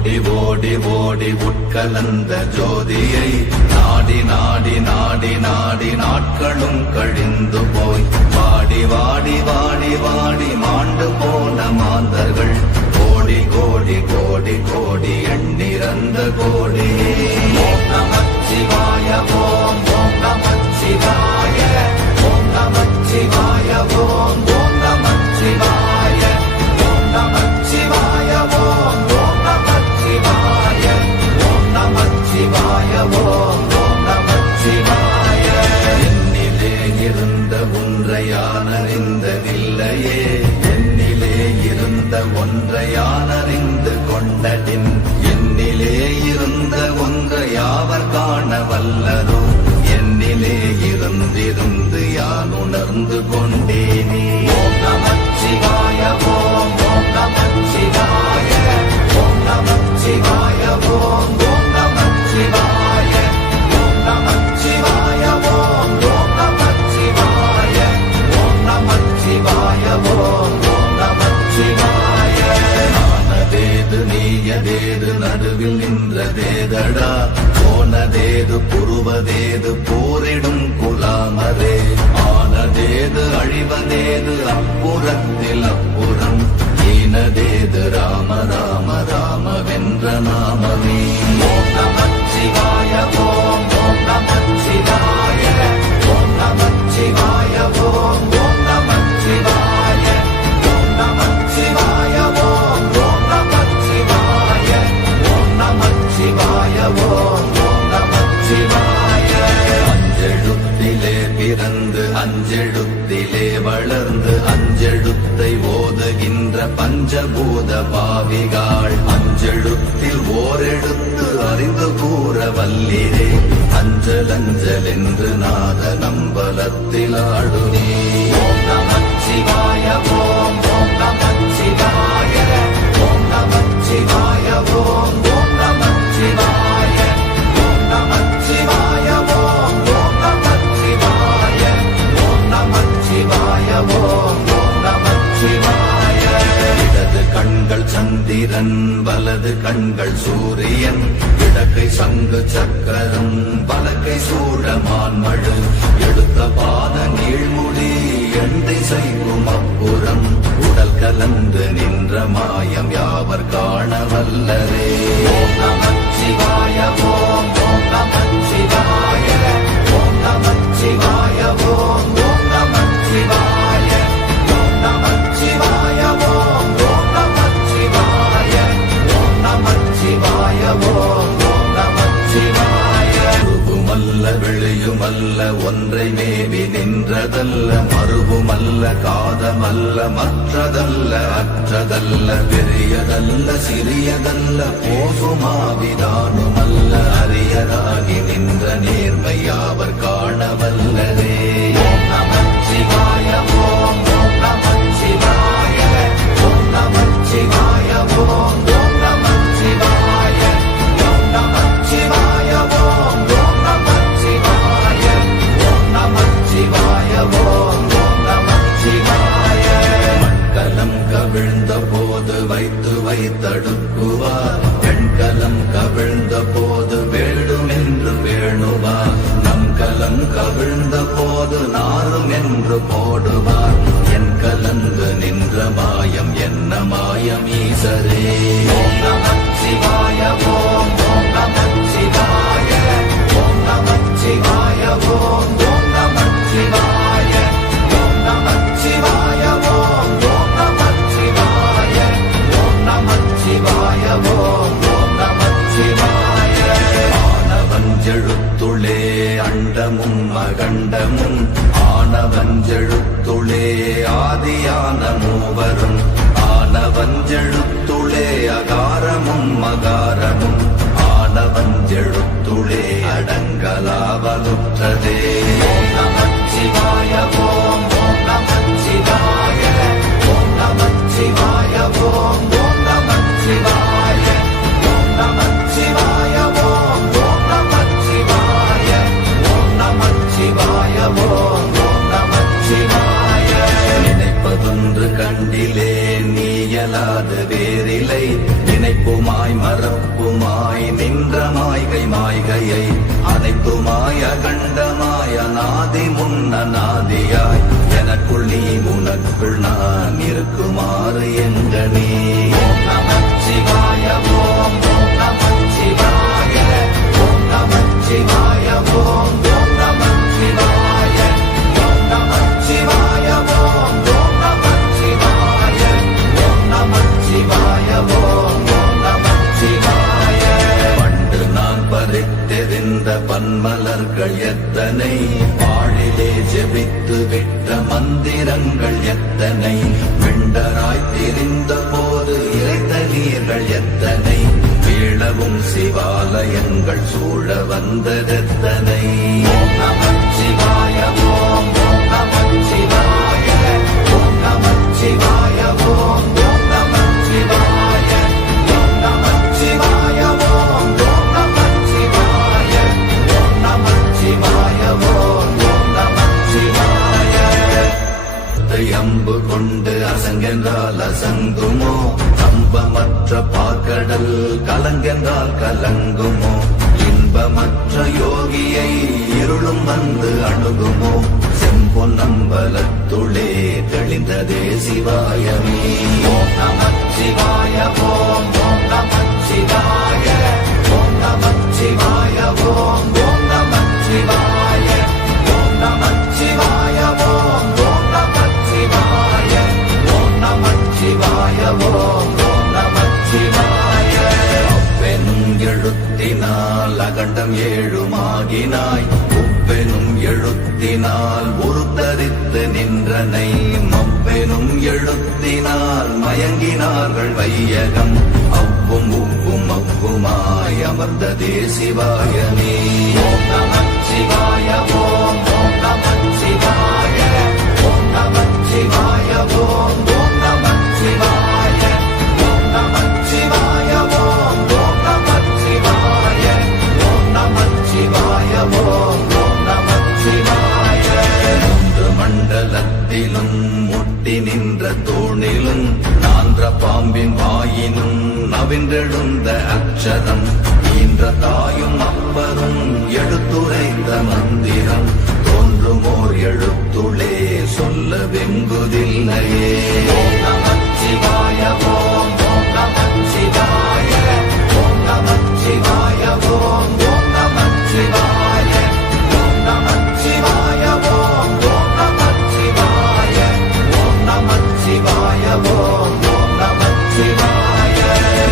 ஓடி ஓடி ஓடி உட்கலந்த ஜோதியை நாடி நாடி நாடி நாடி நாட்களும் கழிந்து போய் வாடி வாடி வாடி வாடி மாண்டு போன மாந்தர்கள் கோடி கோடி கோடி கோடி எண்ணிறந்த கோடி. ஓம் நமச்சிவாய ஓம் ஓம் நமச்சிவாய ஓம் நமச்சிவாய ஓம் ஓம் நமச்சிவாய ஓம் நமச்சிவாய ஓம் ஓம் நமச்சிவாய ஓம் நமச்சிவாய ஓம் ஓம் நமச்சிவாய. என்னிலே இருந்த ஒன்றை யான் அறிந்ததில்லையே, என்னிலே இருந்த ஒன்றை யான் அறிந்து கொண்டடின், என்னிலே இருந்த ஒன்றை யாவர் காண வல்லரோ, என்னிலே இருந்திருந்து யான் உணர்ந்து கொண்டேனே. ஓம் நமச்சிவாய ஓம் ஓம் நமச்சிவாய ஓம் நமச்சிவாய ஓம் ஓம் நமச்சிவாய ஓம் நமச்சிவாய ஓம் ஓம் நமச்சிவாய ஓம் நமச்சிவாய ஓம் ஓம் நமச்சிவாய. ஆனதேது நீயதேது நடுவில் நின்றதேதடா, போனதேது புருவதேது போரிடும் குலாமரே, ஆனதேது அழிவதேது அப்புறத்தில் அப்புறம், ஈனதேது ராம ராம ராம வென்ற நாமமே. ஓம் நமச்சிவாய ஓம் ஓம் நமச்சிவாய ஓம் நமச்சிவாய ஓம் ஓம் நமச்சிவாய ஓம் நமச்சிவாய ஓம் ஓம் நமச்சிவாய ஓம் நமச்சிவாய ஓம் ஓம் நமச்சிவாய. அஞ்செழுத்திலே பிறந்து அஞ்செழுத்திலே வளர்ந்து அஞ்செழுத்தை ஓதுகின்ற பஞ்சபூத பாவிகாள், அஞ்செழுத்தில் ஓரெழுத்து அறிந்து கூற வல்லிரே, அஞ்சல் அஞ்சல் என்று நாத நம்பலத்தில் ஆடுனே. ஓம் நமச்சிவாய ஓம் ஓம் நமச்சிவாய ஓம் நமச்சிவாய ஓம் ஓம் நமச்சிவாய ஓம் நமச்சிவாய ஓம் ஓம் நமச்சிவாய ஓம் நமச்சிவாய ஓம் ஓம் நமச்சிவாய. இடது கண்கள் சந்திரன் வலது கண்கள் சூரியன், இடக்கை சங்கு சக்கரம் வலக்கை சூழமான் மழு, எடுத்த பாத நீழ்முடி எண்டை செய்யும் அப்புறம், உடல் கலந்து நின்ற மாயம் யாவர் காண வல்லரே. ஓம் நமச்சிவாய ஓம் ஓம் நமச்சிவாய ஓம் நமச்சிவாய ஓம் ஓம் நமச்சிவாய ஓம் நமச்சிவாய ஓம் ஓம் நமச்சிவாய ஓம் நமச்சிவாய ஓம் ஓம் நமச்சிவாய. உருவுமல்ல வெளியுமல்ல ஒன்றை மேவி நின்றதல்ல, மறுவுமல்ல காதமல்ல மற்றதல்ல அற்றதல்ல, பெரியதல்ல சிறியதல்ல போகுமாவிதானுமல்ல, அரியராகி நின்ற நேர்மை யாவர் காண வல்லரே. ஓம் நமச்சிவாய ஓம் ஓம் நமச்சிவாய ஓம் நமச்சிவாய ஓம் ஓம் நமச்சிவாய ஓம் நமச்சிவாய ஓம் ஓம் நமச்சிவாய ஓம் நமச்சிவாய ஓம் ஓம் நமச்சிவாய. மண்கலம் கவிழ்ந்த போது வைத்து வைத்தடுக்குவார், பெண்கலம் கவிழ்ந்த போது வேடும் என்று வேணுவார், நம் கலம் கவிழ்ந்த போது நாரும் என்று போடுவார், என் கலந்து நின்ற மாயம் என்ன மாயம் ஈசரே. ஓம் நமச்சிவாய ஓம் ஓம் நமச்சிவாய ஓம் நமச்சிவாய ஓம் ஓம் நமச்சிவாய ஓம் நமச்சிவாய ஓம் ஓம் நமச்சிவாய ஓம் நமச்சிவாய ஓம் ஓம் நமச்சிவாய. ஆனவஞ்செழுத்துளே அண்டமும் அகண்டமும், ஆனவஞ்செழுத்துளே ஆதியான மூவரும், ஆனவஞ்செழுத்துளே அகாரமும் அகாரமும், ஆனவஞ்செழுத்துளே அடங்கலாவலுற்றதே. ஓம் நமச்சிவாய ஓம் ஓம் நமச்சிவாய ஓம் நமச்சிவாய ஓம் ஓம் நமச்சிவாய ஓம் நமச்சிவாய ஓம் ஓம் நமச்சிவாய ஓம் நமச்சிவாய ஓம் ஓம் நமச்சிவாய. நினைப்பதொன்று கண்டிலே நீயலாது வேறில்லை, நினைப்புமாய் மறப்பு அனாதியாய் எனக்குள் நீ உனக்குள் நான் இருக்குமாறு எங்கனே. ஓம் நமச்சிவாய ஓம் ஓம் நமச்சிவாய ஓம் நமச்சிவாய ஓம் ஓம் நமச்சிவாய ஓம் நமச்சிவாய ஓம் ஓம் நமச்சிவாய ஓம் நமச்சிவாய ஓம் ஓம் நமச்சிவாய. பண்டு நான் பறித்தெறிந்த பன்மலர்கள் எத்தனை, பாழிலே ஜெபித்து விட்ட மந்திரங்கள் எத்தனை, விண்டராய் திரிந்த போது இறைத்த நீர்கள் எத்தனை, வீழவும் சிவாலயங்கள் சூழ வந்ததெத்தனை. ஓம் நமச்சிவாய ஓம் ஓம் நமச்சிவாய ஓம் நமச்சிவாய ஓம் ஓம் நமச்சிவாய ஓம் நமச்சிவாய ஓம் ஓம் நமச்சிவாய ஓம் நமச்சிவாய ஓம் ஓம் நமச்சிவாய. அம்பு கொண்டு அசங்கென்றால் அசங்குமோ, கம்பமற்ற பாக்கடல் கலங்கென்றால் கலங்குமோ, இன்பமற்ற யோகியை இருளும் வந்து அணுகுமோ, செம்பொன்னம்பலத்துளே தெளிந்ததே சிவாயமே. ஓம் நமச்சிவாய ஓம் ஓம் நமச்சிவாய ஓம் நமச்சிவாய ஓம் ஓம் நமச்சிவாய ஓம் நமச்சிவாய ஓம் ஓம் நமச்சிவாய ஓம் நமச்சிவாய ஓம் ஓம் நமச்சிவாய. அப்பெனும் எழுத்தினால் அகண்டம் ஏழுமாகினாய், உப்பெனும் எழுத்தினால் உருத்தரித்து நின்றனை, மப்பெனும் எழுத்தினால் மயங்கினார்கள் வையகம், அவ்வும் உப்பும் அவ்வுமாய் அமர்ந்ததே சிவாயமே. ஓம் நமச்சிவாய ஓம் ஓம் நமச்சிவாய ஓம் நமச்சிவாய ஓம் ஓம் நமச்சிவாய ஓம் நமச்சிவாய ஓம் ஓம் நமச்சிவாய ஓம் நமச்சிவாய ஓம் ஓம் நமச்சிவாய. மூன்று மண்டலத்திலும் முட்டி நின்ற தூணிலும் நான்ற பாம்பின் வாயினும் நவின்றெழுந்த அக்ஷரம், ஈன்ற தாயும் அப்பரும் எடுத்துரைத்த மந்திரம், தோன்றுமோர் எழுத்துளே சொல்ல வெங்குதில்லையே. ஓம் நமச்சிவாய ஓம் ஓம் நமச்சிவாய ஓம் நமச்சிவாய ஓம் ஓம் நமச்சிவாய ஓம் நமச்சிவாய ஓம் ஓம் நமச்சிவாய ஓம் நமச்சிவாய ஓம் ஓம் நமச்சிவாய.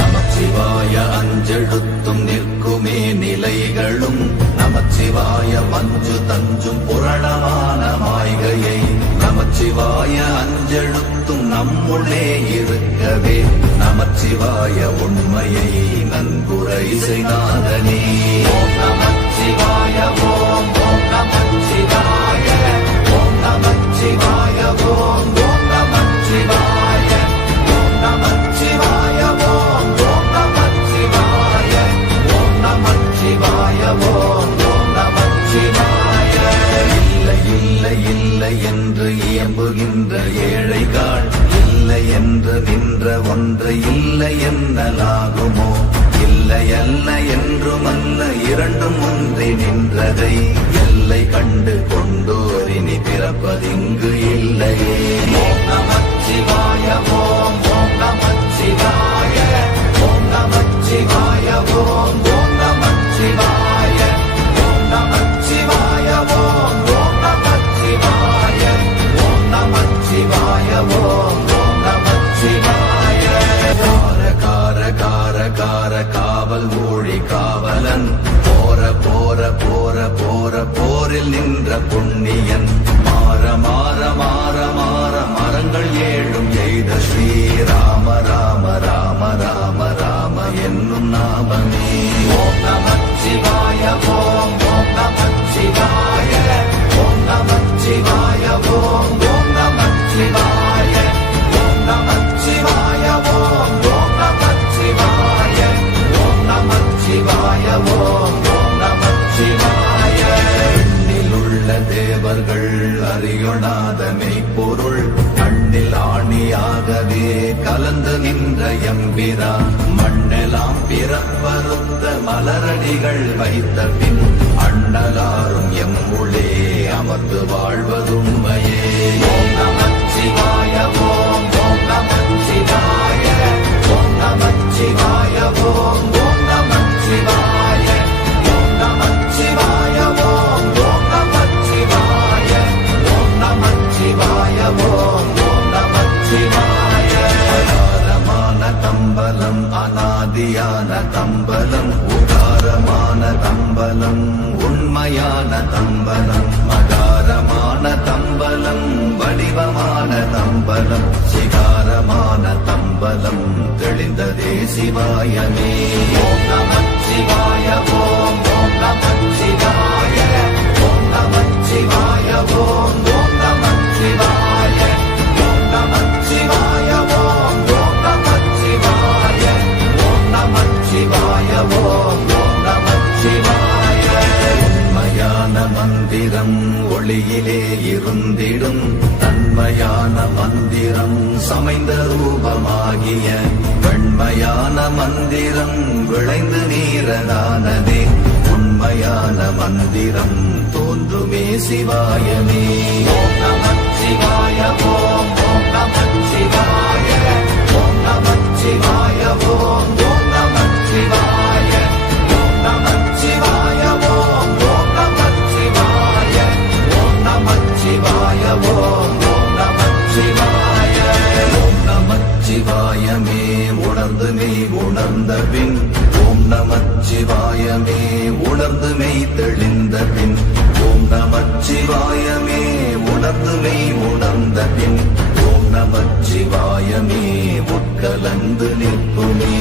நமச்சிவாய அஞ்செழுத்தும் நிற்குமே நிலைகளும், நமச்சிவாய மஞ்சு தஞ்சும் புரணமான மாய்கையை, நமச்சிவாய அஞ்செழுத்தும் நம்முள்ளே இருக்கவே, நமச்சிவாய உண்மையை நன்குரை செய்தாதனே. ஓம் நமச்சிவாய ஓம் ஓம் நமச்சிவாய ஓம் நமச்சிவாய ஓம் ஓம் நமச்சிவாய ஓம் நமச்சிவாய ஓம் ஓம் நமச்சிவாய ஓம் நமச்சிவாய ஓம் ஓம் நமச்சிவாய. இல்லை இல்லை இல்லை என்று இயம்புகின்ற ஏழைகள், இல்லை என்று நின்ற ஒன்றை இல்லை என்னலாகுமோ, இல்லை அல்ல என்றுமல்ல இரண்டும் ஒன்றி நின்றதை, எல்லை கண்டு கொண்டோரினி பிறப்பதிங்கு இல்லையே. ஓம் நமச்சிவாய ஓம் ஓம் நமச்சிவாய ஓம் நமச்சிவாய ஓம் ஓம் நமச்சிவாய ஓம் நமச்சிவாய ஓம் ஓம் நமச்சிவாய ஓம் நமச்சிவாய ஓம் ஓம் நமச்சிவாய. கார கார கார கார காவல் ஊழி காவலன், போர போர போர போர போரில் நின்ற புண்ணியன், மாற மாற மாற மாற மரங்கள் ஏழும் எய்த ஸ்ரீராம ராம ராம ராம ராம என்னும் நாமமே. ஓம் நமச்சிவாய ஓம் ஓம் நமச்சிவாய ஓம் நமச்சிவாய ஓம் ஓம் நமச்சிவாய ஓம் நமச்சிவாய ஓம் ஓம் நமச்சிவாய ஓம் நமச்சிவாய ஓம் ஓம் நமச்சிவாய. எண்ணிலுள்ள தேவர்கள் அறியொணாத மெய்ப்பொருள், கண்ணில் ஆணியாகவே கலந்து நின்ற எம்பிரா, மண்ணெல்லாம் பிறப்பறுத்த மலரடிகள் வைத்த பின் அண்ணலாரும் எம்முளே அமர்ந்து வாழ்வதுண்மையே. ஓம் நமச்சிவாய ஓம் ஓம் நமச்சிவாய ஓம் நமச்சிவாய ஓம் ஓம் நமச்சிவாய ஓம் நமச்சிவாய ஓம் ஓம் நமச்சிவாய ஓம் நமச்சிவாய ஓம் ஓம் நமச்சிவாய. அகாரமான தம்பலம் அநாதியான தம்பலம் உகாரமான தம்பலம் உண்மையான தம்பலம் மகாரமான தம்பலம் வடிவமான தம்பலம் சிகாரமான தம்பலம் தெளிந்ததே சிவாயமே. ஓம் நமச்சிவாய ஓம் ஓம் நமச்சிவாய ஓம் நமச்சிவாய ஓம் ஓம் நமச்சிவாய ஓம் நமச்சிவாய ஓம் ஓம் நமச்சிவாய ஓம் நமச்சிவாய ஓம் ஓம் நமச்சிவாய. உண்மையான மந்திரம் ஒளியிலே இருந்திடும் தன்மையான மந்திரம் சமைந்த ரூபமாகிய வெண்மையான மந்திரம் விளைந்து நீரதானதே. உண்மையான மந்திரம் தோன்றுமே சிவாயமே. ஓம் நமச்சிவாய ஓம் ஓம் நமச்சிவாய ஓம் நமச்சிவாய ஓம் ஓம் நமச்சிவாய ஓம் நமச்சிவாய ஓம் ஓம் நமச்சிவாய ஓம் நமச்சிவாய ஓம் ஓம் நமச்சிவாய. ஓம் நமச்சிவாயமே உணர்ந்துமே உணர்ந்த பின் ஓம் நமச்சிவாயமே உணர்ந்துமே தெளிந்த பின் ஓம் நமச்சிவாயமே உணர்ந்துமே உணர்ந்த பின் ஓம் நமச்சிவாயமே உட்கலந்து நிற்குமே.